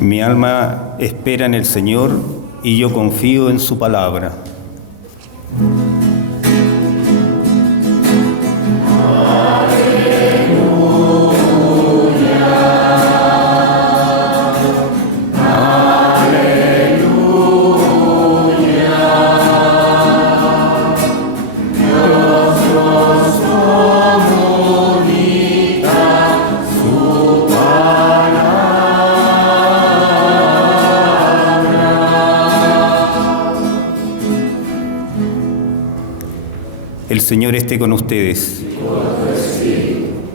Mi alma espera en el Señor y yo confío en su palabra. El Señor esté con ustedes.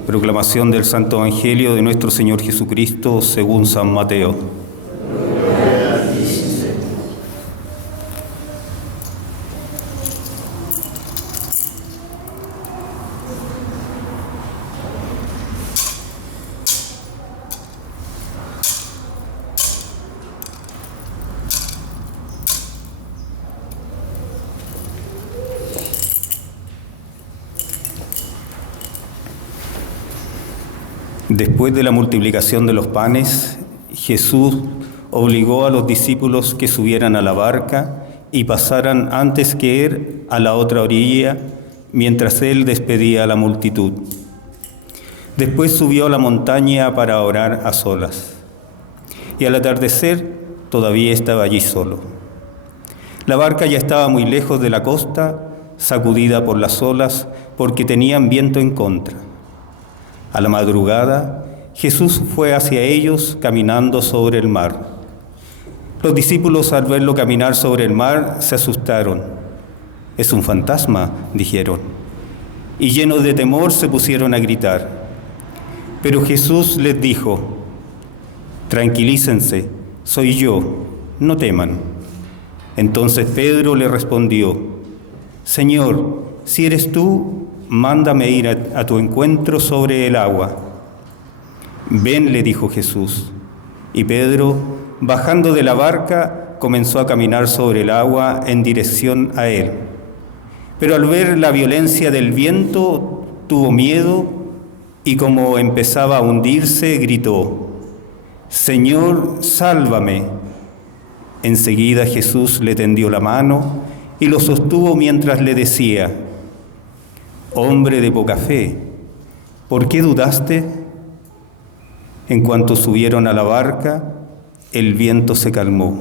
Proclamación del Santo Evangelio de nuestro Señor Jesucristo según San Mateo. Después de la multiplicación de los panes, Jesús obligó a los discípulos que subieran a la barca y pasaran antes que él a la otra orilla, mientras él despedía a la multitud. Después subió a la montaña para orar a solas. Y al atardecer todavía estaba allí solo. La barca ya estaba muy lejos de la costa, sacudida por las olas, porque tenían viento en contra. A la madrugada, Jesús fue hacia ellos caminando sobre el mar. Los discípulos, al verlo caminar sobre el mar, se asustaron. «Es un fantasma», dijeron, y llenos de temor se pusieron a gritar. Pero Jesús les dijo: «Tranquilícense, soy yo, no teman». Entonces Pedro le respondió: «Señor, si eres tú, mándame ir a tu encuentro sobre el agua». «Ven», le dijo Jesús. Y Pedro, bajando de la barca, comenzó a caminar sobre el agua en dirección a él. Pero al ver la violencia del viento, tuvo miedo y como empezaba a hundirse, gritó: «Señor, sálvame». Enseguida Jesús le tendió la mano y lo sostuvo mientras le decía: «Hombre de poca fe, ¿por qué dudaste?». En cuanto subieron a la barca, el viento se calmó.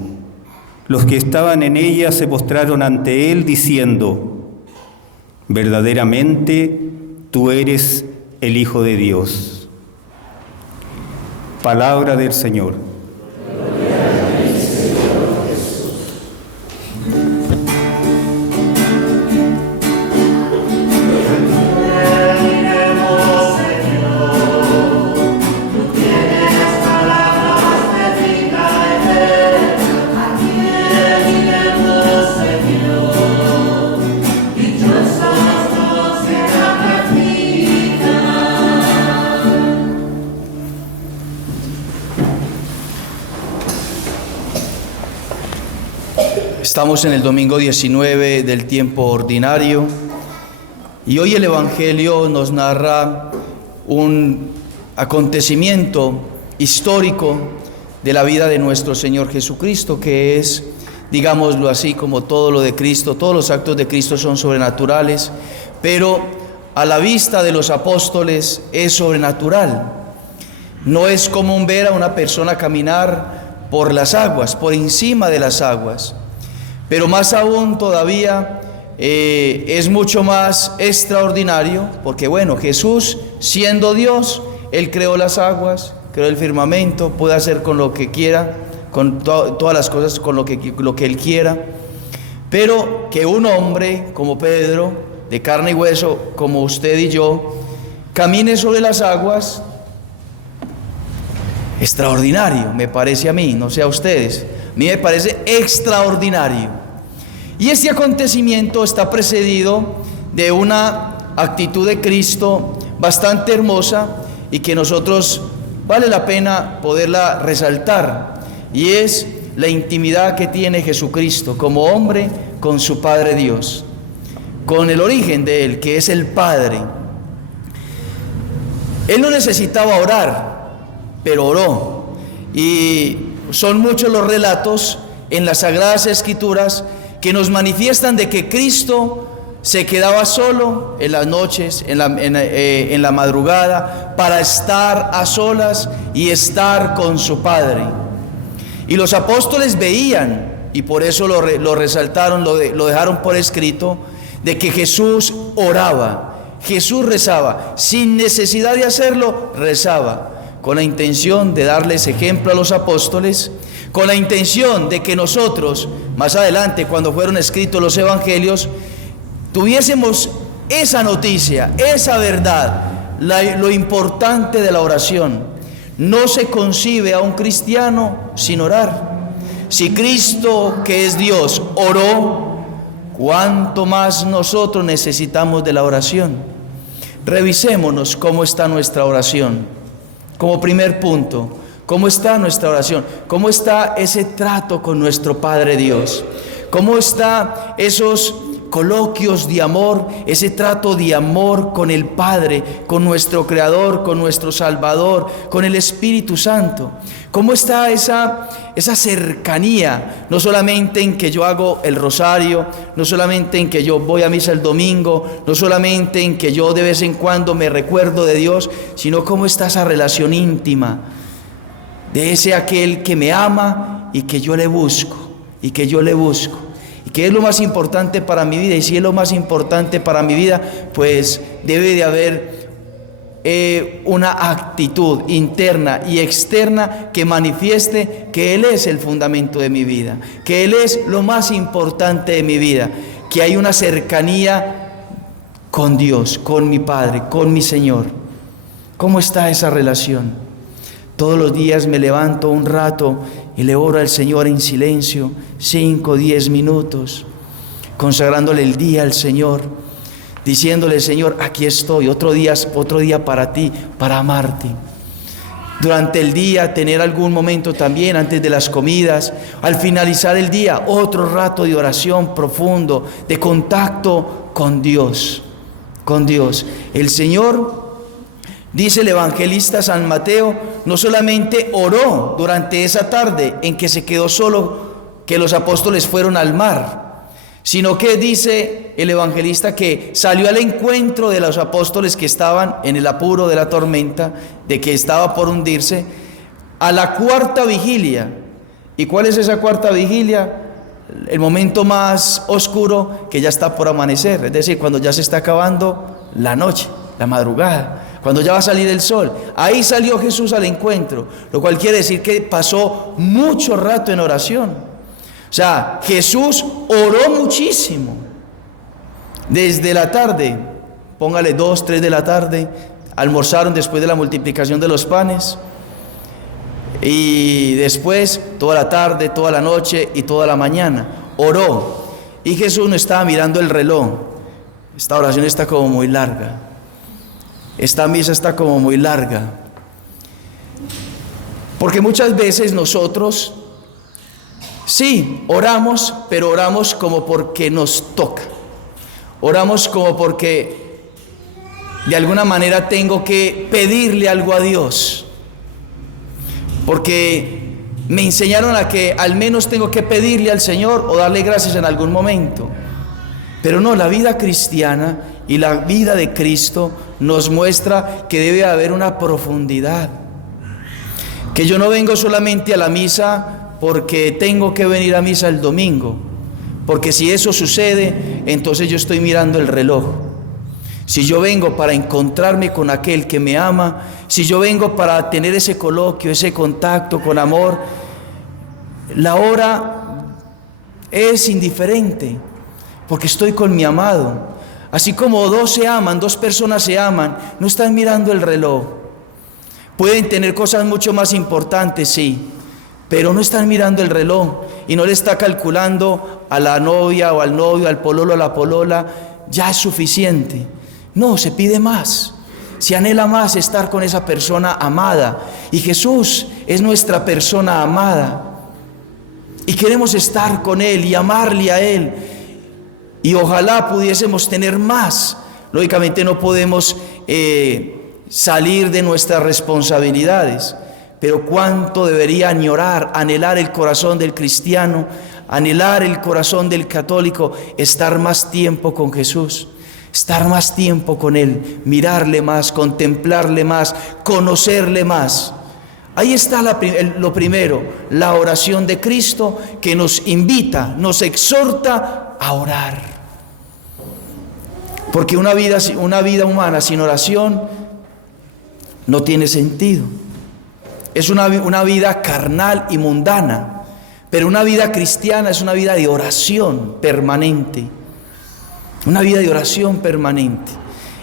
Los que estaban en ella se postraron ante él diciendo: «Verdaderamente tú eres el Hijo de Dios». Palabra del Señor. Estamos en el domingo 19 del tiempo ordinario y hoy el Evangelio nos narra un acontecimiento histórico de la vida de nuestro Señor Jesucristo, que es, digámoslo así, como todo lo de Cristo. Todos los actos de Cristo son sobrenaturales, pero a la vista de los apóstoles es sobrenatural. No es común ver a una persona caminar por las aguas, por encima de las aguas. Pero más aún todavía es mucho más extraordinario, porque bueno, Jesús, siendo Dios, Él creó las aguas, creó el firmamento, puede hacer con lo que quiera, con todas las cosas con lo que Él quiera. Pero que un hombre como Pedro, de carne y hueso, como usted y yo, camine sobre las aguas, extraordinario, me parece a mí, no sé a ustedes. A mí me parece extraordinario. Y este acontecimiento está precedido de una actitud de Cristo bastante hermosa y que nosotros vale la pena poderla resaltar. Y es la intimidad que tiene Jesucristo como hombre con su Padre Dios, con el origen de Él, que es el Padre. Él no necesitaba orar, pero oró. Y son muchos los relatos en las Sagradas Escrituras que nos manifiestan de que Cristo se quedaba solo en las noches, en la madrugada, para estar a solas y estar con su Padre. Y los apóstoles veían, y por eso lo resaltaron, lo dejaron por escrito, de que Jesús oraba, Jesús rezaba, sin necesidad de hacerlo, rezaba, con la intención de darles ejemplo a los apóstoles, con la intención de que nosotros, más adelante, cuando fueron escritos los evangelios, tuviésemos esa noticia, esa verdad, lo importante de la oración. No se concibe a un cristiano sin orar. Si Cristo, que es Dios, oró, ¿cuánto más nosotros necesitamos de la oración? Revisémonos cómo está nuestra oración. Como primer punto, ¿cómo está nuestra oración? ¿Cómo está ese trato con nuestro Padre Dios? ¿Cómo está esos coloquios de amor, ese trato de amor con el Padre, con nuestro Creador, con nuestro Salvador, con el Espíritu Santo? ¿Cómo está esa cercanía? No solamente en que yo hago el rosario, no solamente en que yo voy a misa el domingo, no solamente en que yo de vez en cuando me recuerdo de Dios, sino cómo está esa relación íntima de ese aquel que me ama y que yo le busco, y que yo le busco. ¿Qué es lo más importante para mi vida? Y si es lo más importante para mi vida, pues debe de haber una actitud interna y externa que manifieste que Él es el fundamento de mi vida, que Él es lo más importante de mi vida, que hay una cercanía con Dios, con mi Padre, con mi Señor. ¿Cómo está esa relación? Todos los días me levanto un rato y le oro al Señor en silencio, 5, 10 minutos, consagrándole el día al Señor, diciéndole: Señor, aquí estoy, otro día para ti, para amarte. Durante el día tener algún momento también antes de las comidas, al finalizar el día, otro rato de oración profundo, de contacto con Dios, con Dios. El Señor, dice el evangelista San Mateo, no solamente oró durante esa tarde en que se quedó solo, que los apóstoles fueron al mar, sino que dice el evangelista que salió al encuentro de los apóstoles que estaban en el apuro de la tormenta, de que estaba por hundirse, a la cuarta vigilia. ¿Y cuál es esa cuarta vigilia? El momento más oscuro, que ya está por amanecer, es decir, cuando ya se está acabando la noche, la madrugada, cuando ya va a salir el sol. Ahí salió Jesús al encuentro, lo cual quiere decir que pasó mucho rato en oración. O sea, Jesús oró muchísimo. Desde la tarde, póngale 2, 3 de la tarde, almorzaron después de la multiplicación de los panes. Y después, toda la tarde, toda la noche y toda la mañana, oró. Y Jesús no estaba mirando el reloj. Esta oración está como muy larga. Esta misa está como muy larga. Porque muchas veces nosotros, sí, oramos, pero oramos como porque nos toca. Oramos como porque de alguna manera tengo que pedirle algo a Dios. Porque me enseñaron a que al menos tengo que pedirle al Señor o darle gracias en algún momento. Pero no, la vida cristiana y la vida de Cristo nos muestra que debe haber una profundidad. Que yo no vengo solamente a la misa porque tengo que venir a misa el domingo. Porque si eso sucede, entonces yo estoy mirando el reloj. Si yo vengo para encontrarme con aquel que me ama, si yo vengo para tener ese coloquio, ese contacto con amor, la hora es indiferente, porque estoy con mi amado. Así como dos personas se aman, no están mirando el reloj. Pueden tener cosas mucho más importantes, sí, pero no están mirando el reloj y no le está calculando a la novia o al novio, al pololo, a la polola, ya es suficiente. No, se pide más, se anhela más estar con esa persona amada. Y Jesús es nuestra persona amada. Y queremos estar con Él y amarle a Él. Y ojalá pudiésemos tener más. Lógicamente no podemos salir de nuestras responsabilidades. pero cuánto debería añorar, anhelar el corazón del cristiano, anhelar el corazón del católico, estar más tiempo con Jesús, estar más tiempo con Él, mirarle más, contemplarle más, conocerle más. Ahí está lo primero, la oración de Cristo, que nos invita, nos exhorta a orar. Porque una vida humana sin oración no tiene sentido. Es una vida carnal y mundana, pero una vida cristiana es una vida de oración permanente. Una vida de oración permanente.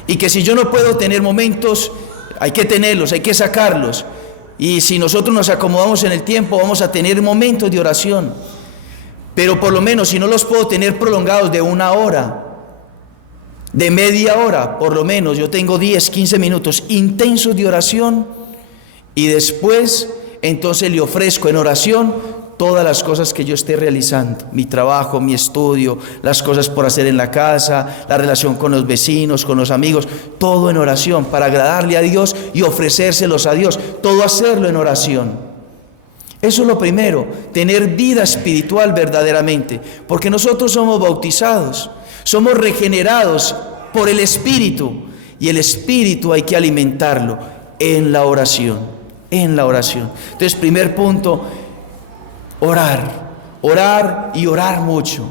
Y que si yo no puedo tener momentos, hay que tenerlos, hay que sacarlos. Y si nosotros nos acomodamos en el tiempo, vamos a tener momentos de oración. Pero por lo menos si no los puedo tener prolongados de 1 hora, de media hora, por lo menos yo tengo 10, 15 minutos intensos de oración. Y después, entonces le ofrezco en oración todas las cosas que yo esté realizando, mi trabajo, mi estudio, las cosas por hacer en la casa, la relación con los vecinos, con los amigos, todo en oración, para agradarle a Dios y ofrecérselos a Dios, todo hacerlo en oración. Eso es lo primero, tener vida espiritual verdaderamente, porque nosotros somos bautizados, somos regenerados por el Espíritu, y el Espíritu hay que alimentarlo en la oración. En la oración. Entonces, primer punto, orar y orar mucho,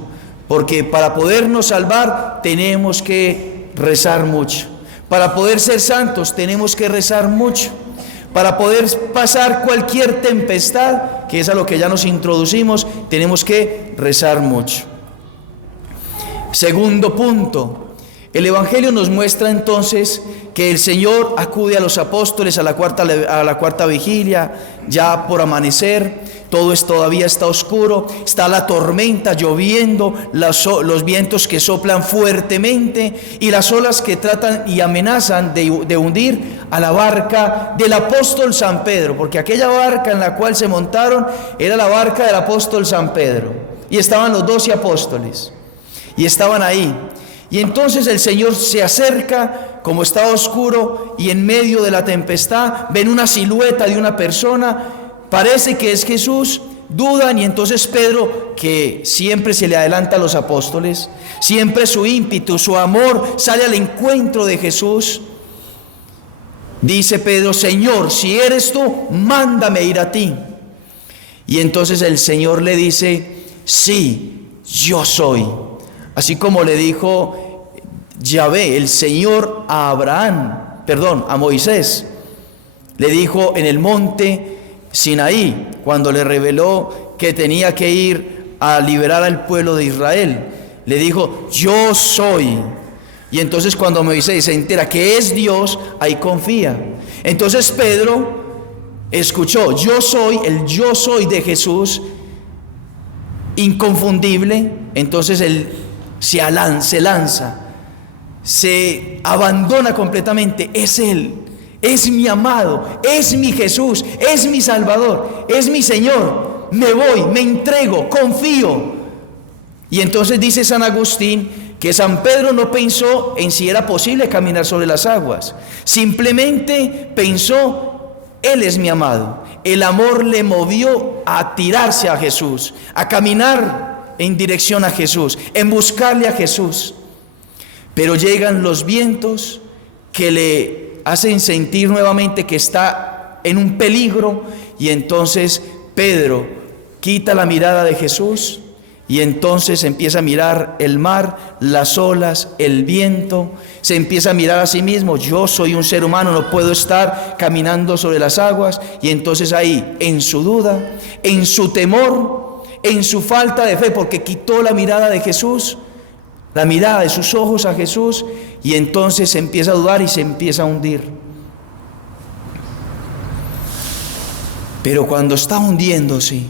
porque para podernos salvar tenemos que rezar mucho, para poder ser santos tenemos que rezar mucho, para poder pasar cualquier tempestad, que es a lo que ya nos introducimos, tenemos que rezar mucho. Segundo punto, el Evangelio nos muestra entonces que el Señor acude a los apóstoles a la cuarta vigilia, ya por amanecer, todavía está oscuro, está la tormenta lloviendo, los vientos que soplan fuertemente y las olas que tratan y amenazan de hundir a la barca del apóstol San Pedro, porque aquella barca en la cual se montaron era la barca del apóstol San Pedro, y estaban los 12 apóstoles, y estaban ahí. Y entonces el Señor se acerca, como estaba oscuro, y en medio de la tempestad ven una silueta de una persona, parece que es Jesús, dudan, y entonces Pedro, que siempre se le adelanta a los apóstoles, siempre su ímpetu, su amor sale al encuentro de Jesús. Dice Pedro: Señor, si eres tú, mándame ir a ti. Y entonces el Señor le dice: sí, yo soy. Así como le dijo Yahvé, el Señor, a Moisés, le dijo en el monte Sinaí, cuando le reveló que tenía que ir a liberar al pueblo de Israel, le dijo: yo soy. Y entonces cuando Moisés se entera que es Dios, ahí confía. Entonces Pedro escuchó: yo soy, el yo soy de Jesús, inconfundible. Entonces él se lanza, se abandona completamente. Es Él, es mi amado, es mi Jesús, es mi Salvador, es mi Señor. Me voy, me entrego, confío. Y entonces dice San Agustín que San Pedro no pensó en si era posible caminar sobre las aguas, simplemente pensó: Él es mi amado. El amor le movió a tirarse a Jesús, a caminar en dirección a Jesús, en buscarle a Jesús. Pero llegan los vientos que le hacen sentir nuevamente que está en un peligro, y entonces Pedro quita la mirada de Jesús y entonces empieza a mirar el mar, las olas, el viento, se empieza a mirar a sí mismo: yo soy un ser humano, no puedo estar caminando sobre las aguas. Y entonces ahí, en su duda, en su temor, en su falta de fe, porque quitó la mirada de Jesús, la mirada de sus ojos a Jesús, y entonces se empieza a dudar y se empieza a hundir. Pero cuando está hundiéndose,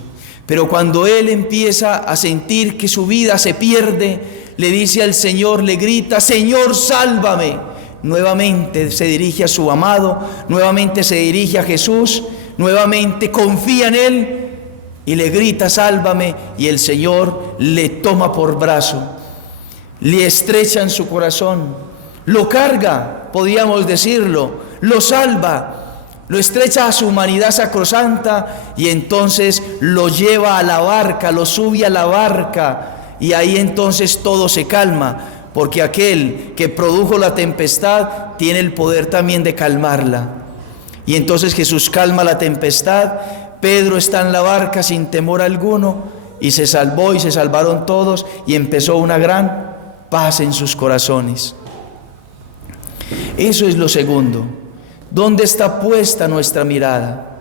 pero cuando él empieza a sentir que su vida se pierde, le dice al Señor, le grita: Señor, sálvame. Nuevamente se dirige a su amado, nuevamente se dirige a Jesús, nuevamente confía en Él y le grita: sálvame. Y el Señor le toma por brazo, le estrecha en su corazón, lo carga, podríamos decirlo, lo salva, lo estrecha a su humanidad sacrosanta y entonces lo lleva a la barca, lo sube a la barca y ahí entonces todo se calma, porque aquel que produjo la tempestad tiene el poder también de calmarla. Y entonces Jesús calma la tempestad, Pedro está en la barca sin temor alguno y se salvó y se salvaron todos y empezó una gran paz en sus corazones. Eso es lo segundo. ¿Dónde está puesta nuestra mirada?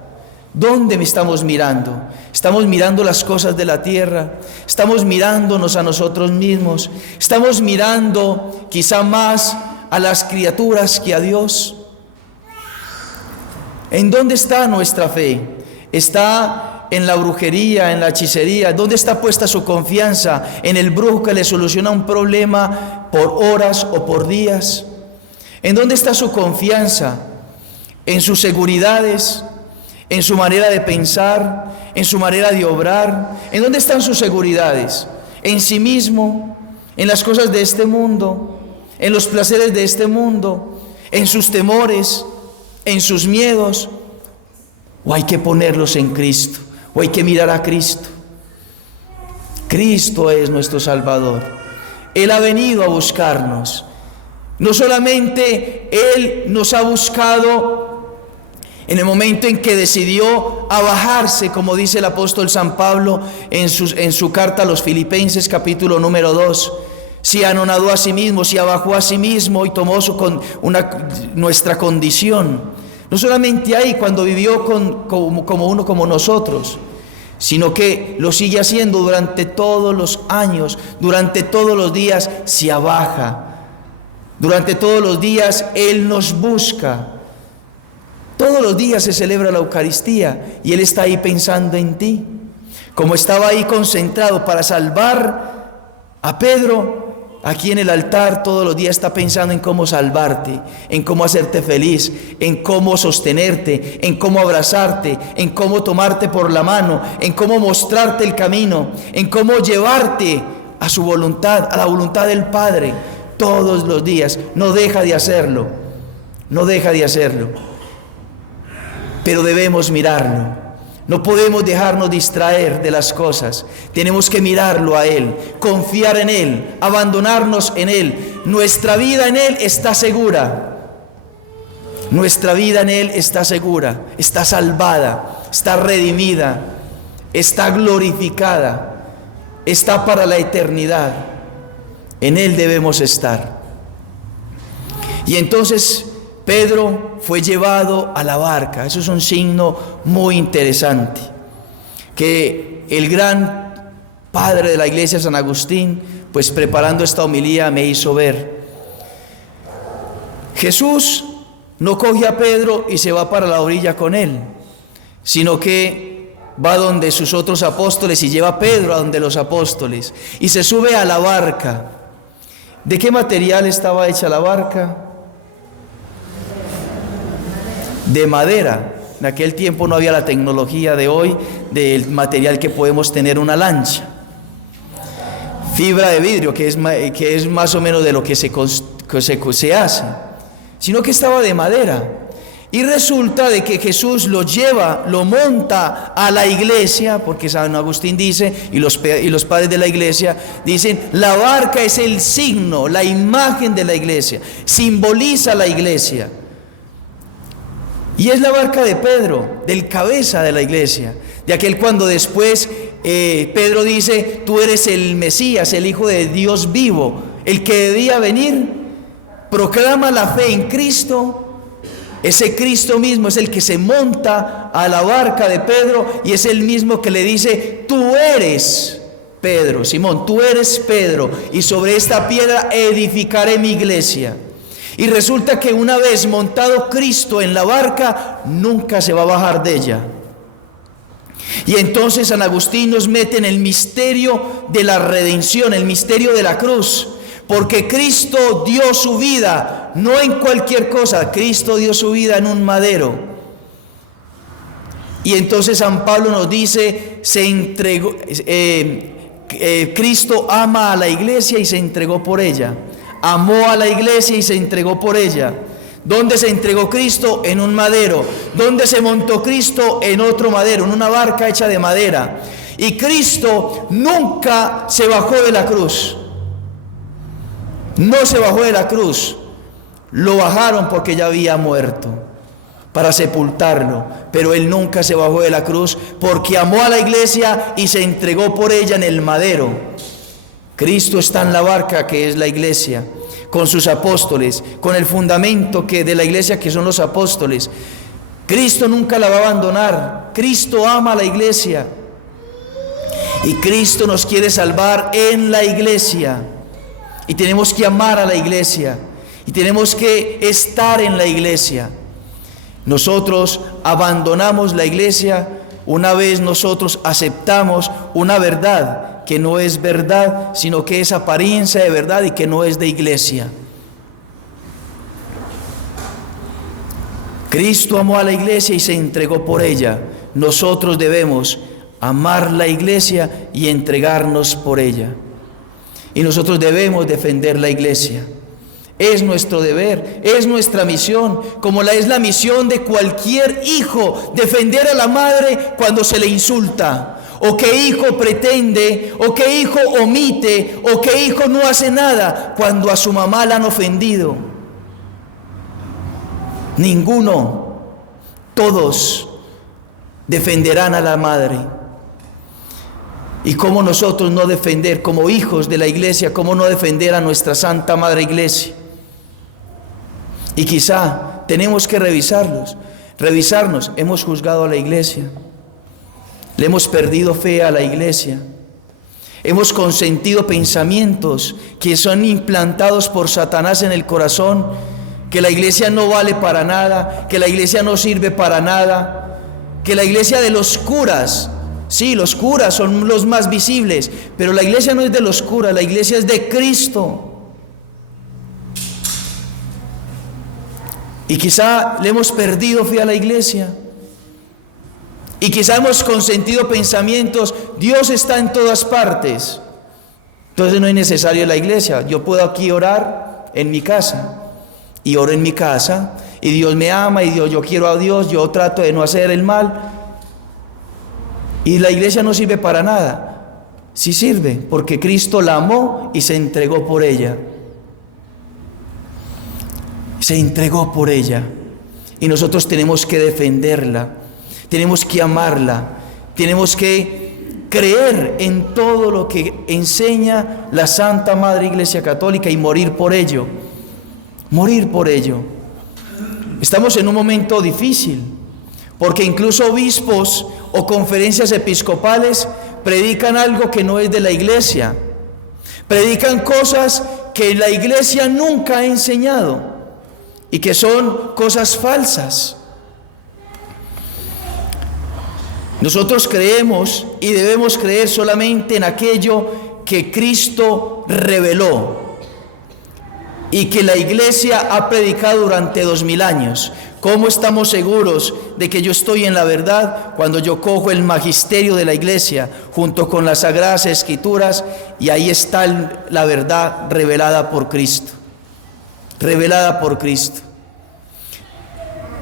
¿Dónde estamos mirando? ¿Estamos mirando las cosas de la tierra? ¿Estamos mirándonos a nosotros mismos? ¿Estamos mirando quizá más a las criaturas que a Dios? ¿En dónde está nuestra fe? ¿Está en la brujería, en la hechicería? ¿Dónde está puesta su confianza? ¿En el brujo que le soluciona un problema por horas o por días? ¿En dónde está su confianza? ¿En sus seguridades? ¿En su manera de pensar? ¿En su manera de obrar? ¿En dónde están sus seguridades? ¿En sí mismo? ¿En las cosas de este mundo? ¿En los placeres de este mundo? ¿En sus temores? ¿En sus miedos? ¿O hay que ponerlos en Cristo? ¿O hay que mirar a Cristo? Cristo es nuestro Salvador. Él ha venido a buscarnos. No solamente Él nos ha buscado en el momento en que decidió abajarse, como dice el apóstol San Pablo en su carta a los Filipenses, capítulo número 2, se anonadó a sí mismo, se abajó a sí mismo y tomó nuestra condición. No solamente ahí, cuando vivió como uno como nosotros, sino que lo sigue haciendo durante todos los años, durante todos los días se abaja. Durante todos los días Él nos busca. Todos los días se celebra la Eucaristía y Él está ahí pensando en ti. Como estaba ahí concentrado para salvar a Pedro, aquí en el altar todos los días está pensando en cómo salvarte, en cómo hacerte feliz, en cómo sostenerte, en cómo abrazarte, en cómo tomarte por la mano, en cómo mostrarte el camino, en cómo llevarte a su voluntad, a la voluntad del Padre. Todos los días, no deja de hacerlo, no deja de hacerlo. Pero debemos mirarlo, no podemos dejarnos distraer de las cosas, tenemos que mirarlo a Él, confiar en Él, abandonarnos en Él. Nuestra vida en Él está segura, nuestra vida en Él está segura, está salvada, está redimida, está glorificada, está para la eternidad. En Él debemos estar. Y entonces Pedro fue llevado a la barca. Eso es un signo muy interesante que el gran padre de la iglesia, San Agustín, pues preparando esta homilía me hizo ver. Jesús no coge a Pedro y se va para la orilla con él, sino que va donde sus otros apóstoles y lleva a Pedro a donde los apóstoles y se sube a la barca. ¿De qué material estaba hecha la barca? De madera. En aquel tiempo no había la tecnología de hoy, del material que podemos tener una lancha. Fibra de vidrio, que es más o menos de lo que se hace, sino que estaba de madera. Y resulta de que Jesús lo lleva, lo monta a la iglesia, porque San Agustín dice, y los padres de la iglesia dicen, la barca es el signo, la imagen de la iglesia, simboliza la iglesia. Y es la barca de Pedro, del cabeza de la iglesia, de aquel cuando después Pedro dice, tú eres el Mesías, el Hijo de Dios vivo, el que debía venir, proclama la fe en Cristo. Ese Cristo mismo es el que se monta a la barca de Pedro y es el mismo que le dice, tú eres Pedro, Simón, tú eres Pedro y sobre esta piedra edificaré mi iglesia. Y resulta que una vez montado Cristo en la barca, nunca se va a bajar de ella. Y entonces San Agustín nos mete en el misterio de la redención, el misterio de la cruz. Porque Cristo dio su vida, no en cualquier cosa, Cristo dio su vida en un madero. Y entonces San Pablo nos dice, se entregó, Cristo ama a la iglesia y se entregó por ella. Amó a la iglesia y se entregó por ella. ¿Dónde se entregó Cristo? En un madero. ¿Dónde se montó Cristo? En otro madero, en una barca hecha de madera. Y Cristo nunca se bajó de la cruz. No se bajó de la cruz. Lo bajaron porque ya había muerto para sepultarlo, pero Él nunca se bajó de la cruz porque amó a la iglesia y se entregó por ella en el madero. Cristo está en la barca que es la iglesia, con sus apóstoles, con el fundamento de la iglesia que son los apóstoles. Cristo nunca la va a abandonar. Cristo ama a la iglesia y Cristo nos quiere salvar en la iglesia, y tenemos que amar a la iglesia y tenemos que estar en la iglesia. Nosotros abandonamos la iglesia una vez nosotros aceptamos una verdad que no es verdad, sino que es apariencia de verdad y que no es de iglesia. Cristo amó a la iglesia y se entregó por ella. Nosotros debemos amar la iglesia y entregarnos por ella. Y nosotros debemos defender la iglesia. Es nuestro deber, es nuestra misión, como es la misión de cualquier hijo, defender a la madre cuando se le insulta, o que hijo pretende, o que hijo omite, o que hijo no hace nada cuando a su mamá la han ofendido. Ninguno, todos defenderán a la madre. Y cómo nosotros no defender, como hijos de la iglesia, cómo no defender a nuestra Santa Madre Iglesia. Y quizá tenemos que revisarnos, hemos juzgado a la iglesia, le hemos perdido fe a la iglesia, hemos consentido pensamientos que son implantados por Satanás en el corazón, que la iglesia no vale para nada, que la iglesia no sirve para nada, que la iglesia de los curas, sí, los curas son los más visibles, pero la iglesia no es de los curas, la iglesia es de Cristo. Y quizá le hemos perdido fe a la iglesia. Y quizá hemos consentido pensamientos, Dios está en todas partes, entonces no es necesario la iglesia. Yo puedo aquí orar en mi casa, y oro en mi casa, y Dios me ama, y yo quiero a Dios, yo trato de no hacer el mal. Y la iglesia no sirve para nada. Sí sirve, porque Cristo la amó y se entregó por ella. Se entregó por ella. Y nosotros tenemos que defenderla, tenemos que amarla, tenemos que creer en todo lo que enseña la Santa Madre Iglesia Católica y morir por ello. Morir por ello. Estamos en un momento difícil, porque incluso obispos o conferencias episcopales predican algo que no es de la iglesia, predican cosas que la iglesia nunca ha enseñado y que son cosas falsas. Nosotros creemos y debemos creer solamente en aquello que Cristo reveló y que la iglesia ha predicado durante 2000 años. ¿Cómo estamos seguros de que yo estoy en la verdad? Cuando yo cojo el magisterio de la iglesia junto con las Sagradas Escrituras, y ahí está la verdad revelada por Cristo. Revelada por Cristo.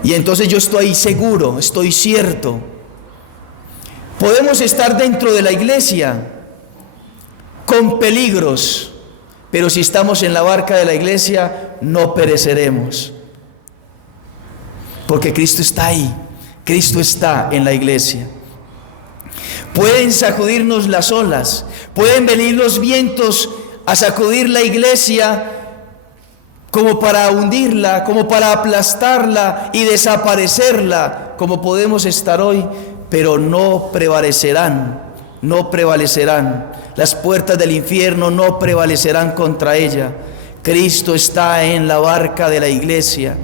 Y entonces yo estoy seguro, estoy cierto. Podemos estar dentro de la iglesia con peligros, pero si estamos en la barca de la iglesia no pereceremos. Porque Cristo está ahí, Cristo está en la iglesia. Pueden sacudirnos las olas, pueden venir los vientos a sacudir la iglesia como para hundirla, como para aplastarla y desaparecerla, como podemos estar hoy, pero no prevalecerán, no prevalecerán. Las puertas del infierno no prevalecerán contra ella. Cristo está en la barca de la iglesia.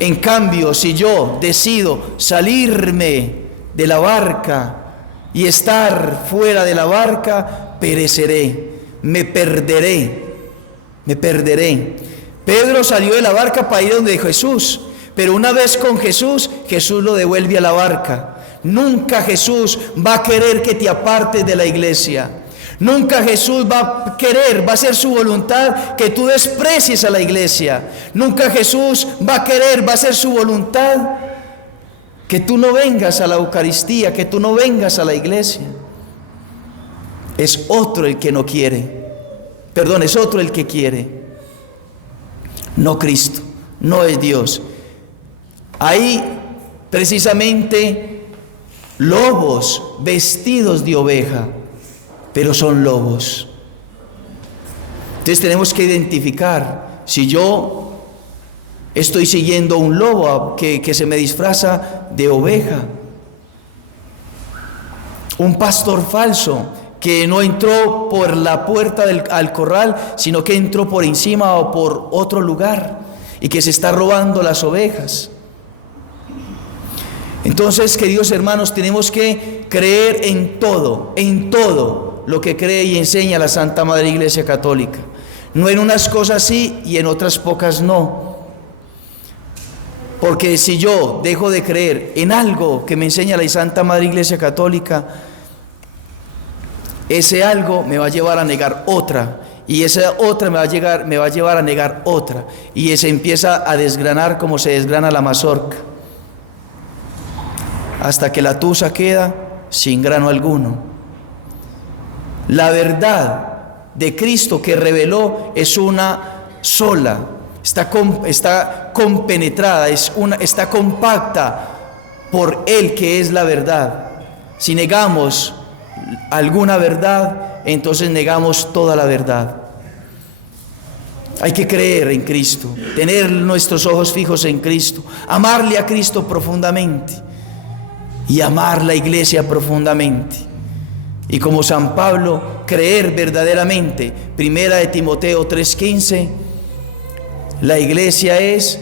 En cambio, si yo decido salirme de la barca y estar fuera de la barca, pereceré, me perderé. Pedro salió de la barca para ir donde Jesús, pero una vez con Jesús, Jesús lo devuelve a la barca. Nunca Jesús va a querer que te apartes de la iglesia. Nunca Jesús va a ser su voluntad que tú desprecies a la iglesia. Nunca Jesús va a ser su voluntad que tú no vengas a la Eucaristía, que tú no vengas a la iglesia. Es otro el que no quiere. Perdón, es otro el que quiere. No Cristo, no es Dios. Hay precisamente lobos vestidos de oveja, pero son lobos. Entonces tenemos que identificar si yo estoy siguiendo un lobo que se me disfraza de oveja, un pastor falso que no entró por la puerta al corral, sino que entró por encima o por otro lugar y que se está robando las ovejas. Entonces, queridos hermanos, tenemos que creer en todo lo que cree y enseña la Santa Madre Iglesia Católica. No en unas cosas sí y en otras pocas no. Porque si yo dejo de creer en algo que me enseña la Santa Madre Iglesia Católica, ese algo me va a llevar a negar otra, y esa otra me va a llevar a negar otra, y se empieza a desgranar como se desgrana la mazorca, hasta que la tusa queda sin grano alguno. La verdad de Cristo que reveló es una sola, está compenetrada, está compacta por Él que es la verdad. Si negamos alguna verdad, entonces negamos toda la verdad. Hay que creer en Cristo, tener nuestros ojos fijos en Cristo, amarle a Cristo profundamente y amar la iglesia profundamente. Y como San Pablo, creer verdaderamente. Primera de Timoteo 3:15, la iglesia es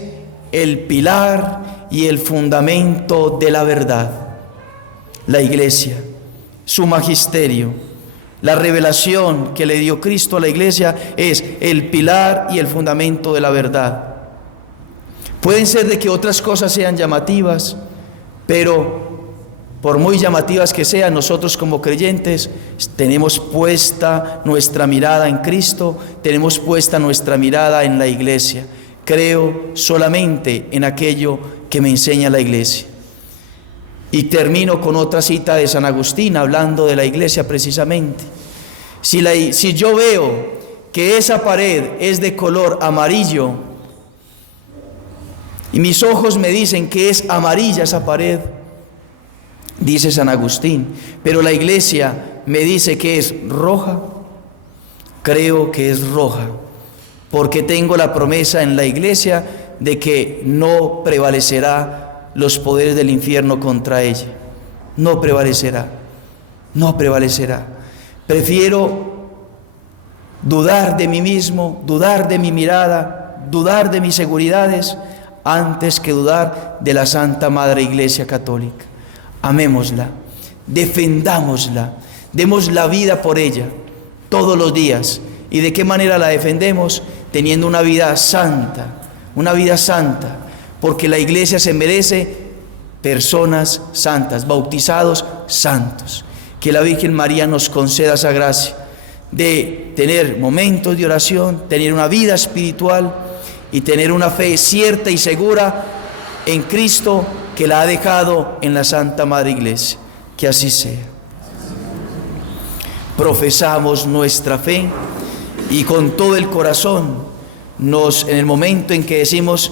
el pilar y el fundamento de la verdad. La iglesia, su magisterio, la revelación que le dio Cristo a la iglesia es el pilar y el fundamento de la verdad. Pueden ser de que otras cosas sean llamativas, pero por muy llamativas que sean, nosotros como creyentes tenemos puesta nuestra mirada en Cristo, tenemos puesta nuestra mirada en la iglesia. Creo solamente en aquello que me enseña la iglesia. Y termino con otra cita de San Agustín, hablando de la iglesia precisamente. Si yo veo que esa pared es de color amarillo, y mis ojos me dicen que es amarilla esa pared, dice San Agustín, pero la iglesia me dice que es roja, creo que es roja, porque tengo la promesa en la iglesia de que no prevalecerá los poderes del infierno contra ella. No prevalecerá. Prefiero dudar de mí mismo, dudar de mi mirada, dudar de mis seguridades, antes que dudar de la Santa Madre Iglesia Católica. Amémosla, defendámosla, demos la vida por ella todos los días. ¿Y de qué manera la defendemos? Teniendo una vida santa, porque la iglesia se merece personas santas, bautizados santos. Que la Virgen María nos conceda esa gracia de tener momentos de oración, tener una vida espiritual y tener una fe cierta y segura en Cristo, que la ha dejado en la Santa Madre Iglesia. Que así sea. Profesamos nuestra fe y con todo el corazón en el momento en que decimos